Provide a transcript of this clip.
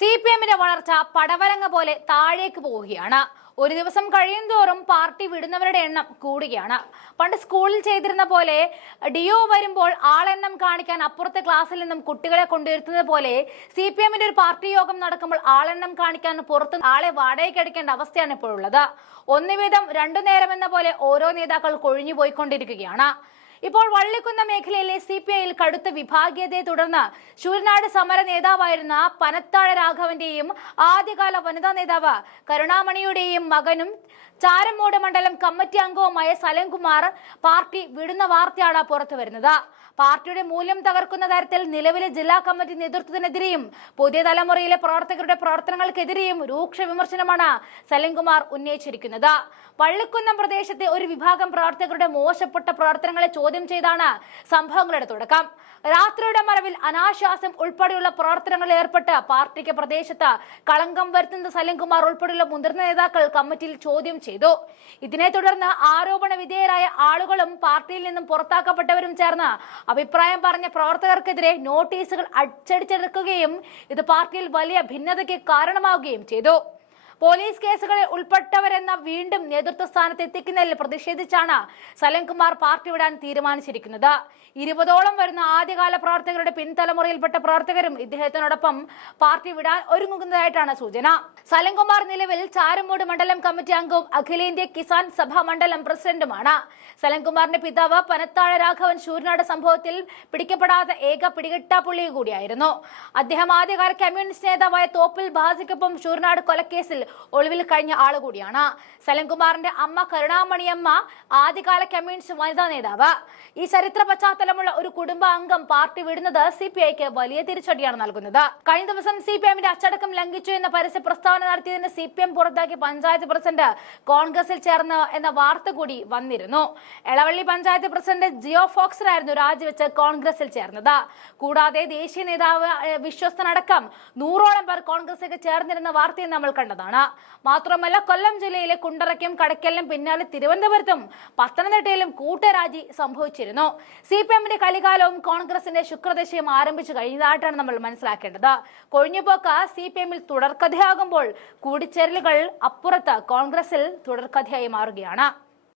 സിപിഎമ്മിന്റെ വളർച്ച പടവലങ്ങ പോലെ താഴേക്ക് പോവുകയാണ്. ഒരു ദിവസം കഴിയുന്തോറും പാർട്ടി വിടുന്നവരുടെ എണ്ണം കൂടുകയാണ്. പണ്ട് സ്കൂളിൽ ചെയ്തിരുന്ന പോലെ ഡിഒ വരുമ്പോൾ ആളെണ്ണം കാണിക്കാൻ അപ്പുറത്തെ ക്ലാസ്സിൽ നിന്നും കുട്ടികളെ കൊണ്ടുവരുത്തുന്നത് പോലെ സിപിഎമ്മിന്റെ ഒരു പാർട്ടി യോഗം നടക്കുമ്പോൾ ആളെണ്ണം കാണിക്കാൻ പുറത്ത് ആളെ വാടകയ്ക്ക് അടിക്കേണ്ട അവസ്ഥയാണ് ഇപ്പോഴുള്ളത്. ഒന്നുവീതം രണ്ടു നേരം എന്ന പോലെ ഓരോ നേതാക്കൾ കൊഴിഞ്ഞു പോയിക്കൊണ്ടിരിക്കുകയാണ്. ഇപ്പോൾ വള്ളിക്കുന്ന് മേഖലയിലെ സിപിഐയിൽ കടുത്ത വിഭാഗീയതയെ തുടർന്ന് ശൂരനാട് സമര നേതാവായിരുന്ന പനത്താഴ രാഘവന്റെയും ആദ്യകാല വനിതാ നേതാവ് കരുണാമണിയുടെയും മകനും ചാരമൂട് മണ്ഡലം കമ്മിറ്റി അംഗവുമായ സലൻകുമാർ പാർട്ടി വിടുന്ന വാർത്തയാണ് പുറത്തു വരുന്നത്. പാർട്ടിയുടെ മൂല്യം തകർക്കുന്ന തരത്തിൽ നിലവിലെ ജില്ലാ കമ്മിറ്റി നേതൃത്വത്തിനെതിരെയും പുതിയ തലമുറയിലെ പ്രവർത്തകരുടെ പ്രവർത്തനങ്ങൾക്കെതിരെയും രൂക്ഷ വിമർശനമാണ് സലൻകുമാർ ഉന്നയിച്ചിരിക്കുന്നത്. വള്ളിക്കുന്നം പ്രദേശത്തെ ഒരു വിഭാഗം പ്രവർത്തകരുടെ മോശപ്പെട്ട പ്രവർത്തനങ്ങളെ ചോദ്യം ചെയ്താണ് സംഭവങ്ങളുടെ തുടക്കം. രാത്രിയുടെ മറവിൽ അനാശാസ്യം ഉൾപ്പെടെയുള്ള പ്രവർത്തനങ്ങളിൽ ഏർപ്പെട്ട് പാർട്ടിക്ക് പ്രദേശത്ത് കളങ്കം വരുത്തുന്ന സലൻകുമാർ ഉൾപ്പെടെയുള്ള മുതിർന്ന നേതാക്കൾ കമ്മിറ്റിയിൽ ചോദ്യം ചെയ്തു. ഇതിനെ തുടർന്ന് ആരോപണ വിധേയരായ ആളുകളും പാർട്ടിയിൽ നിന്നും പുറത്താക്കപ്പെട്ടവരും ചേർന്ന് അഭിപ്രായം പറഞ്ഞ പ്രവർത്തകർക്കെതിരെ നോട്ടീസുകൾ അച്ചടിച്ചെടുക്കുകയും ഇത് പാർട്ടിയിൽ വലിയ ഭിന്നതയ്ക്ക് കാരണമാവുകയും ചെയ്തു. പോലീസ് കേസുകളിൽ ഉൾപ്പെട്ടവരെന്ന വീണ്ടും നേതൃത്വ സ്ഥാനത്ത് എത്തിക്കുന്നതിൽ പ്രതിഷേധിച്ചാണ് സലൻകുമാർ പാർട്ടി വിടാൻ തീരുമാനിച്ചിരിക്കുന്നത്. 20ഓളം വരുന്ന ആദ്യകാല പ്രവർത്തകരുടെ പിൻതലമുറയിൽപ്പെട്ട പ്രവർത്തകരും ഇദ്ദേഹത്തിനോടൊപ്പം പാർട്ടി വിടാൻ ഒരുങ്ങുന്നതായിട്ടാണ് സൂചന. സലൻകുമാർ നിലവിൽ ചാരമൂട് മണ്ഡലം കമ്മിറ്റി അംഗവും അഖിലേന്ത്യാ കിസാൻ സഭ മണ്ഡലം പ്രസിഡന്റുമാണ്. സലൻകുമാറിന്റെ പിതാവ് പനത്താഴ രാഘവൻ ശൂരനാട് സംഭവത്തിൽ പിടിക്കപ്പെടാത്ത ഏക പിടികിട്ടാപ്പുള്ളി കൂടിയായിരുന്നു. അദ്ദേഹം ആദ്യകാല കമ്മ്യൂണിസ്റ്റ് നേതാവായ തോപ്പിൽ ബാസിക്കൊപ്പം ശൂരനാട് കൊലക്കേസിൽ ഒളിവിൽ കഴിഞ്ഞ ആളുകൂടിയാണ്. സലൻകുമാറിന്റെ അമ്മ കരുണാമണിയമ്മ ആദ്യകാല കമ്മ്യൂണിസ്റ്റ് വനിതാ നേതാവ്. ഈ ചരിത്ര പശ്ചാത്തലമുള്ള ഒരു കുടുംബ അംഗം പാർട്ടി വിടുന്നത് സിപിഐക്ക് വലിയ തിരിച്ചടിയാണ് നൽകുന്നത്. കഴിഞ്ഞ ദിവസം സിപിഎമ്മിന്റെ അച്ചടക്കം ലംഘിച്ചു എന്ന പരസ്യ പ്രസ്താവന നടത്തിയതിന് സിപിഎം പുറത്താക്കി പഞ്ചായത്ത് പ്രസിഡന്റ് കോൺഗ്രസിൽ ചേർന്ന് എന്ന വാർത്ത കൂടി വന്നിരുന്നു. എളവള്ളി പഞ്ചായത്ത് പ്രസിഡന്റ് ജിയോ ഫോക്സറായിരുന്നു രാജിവെച്ച് കോൺഗ്രസിൽ ചേർന്നത്. കൂടാതെ ദേശീയ നേതാവ് വിശ്വസ്തനടക്കം 100ഓളം പേർ കോൺഗ്രസിലേക്ക് ചേർന്നിരുന്ന വാർത്തയും നമ്മൾ കണ്ടതാണ്. മാത്രമല്ല കൊല്ലം ജില്ലയിലെ കുണ്ടറയ്ക്കും കടയ്ക്കലിനും പിന്നാലെ തിരുവനന്തപുരത്തും പത്തനംതിട്ടയിലും കൂട്ടരാജി സംഭവിച്ചിരുന്നു. സിപിഎമ്മിന്റെ കലികാലവും കോൺഗ്രസിന്റെ ശുക്രദശയും ആരംഭിച്ചു കഴിഞ്ഞതായിട്ടാണ് നമ്മൾ മനസ്സിലാക്കേണ്ടത്. കൊഴിഞ്ഞുപോക്ക് സിപിഎമ്മിൽ തുടർക്കഥയാകുമ്പോൾ കൂടിച്ചേരലുകൾ അപ്പുറത്ത് കോൺഗ്രസിൽ തുടർക്കഥയായി മാറുകയാണ്.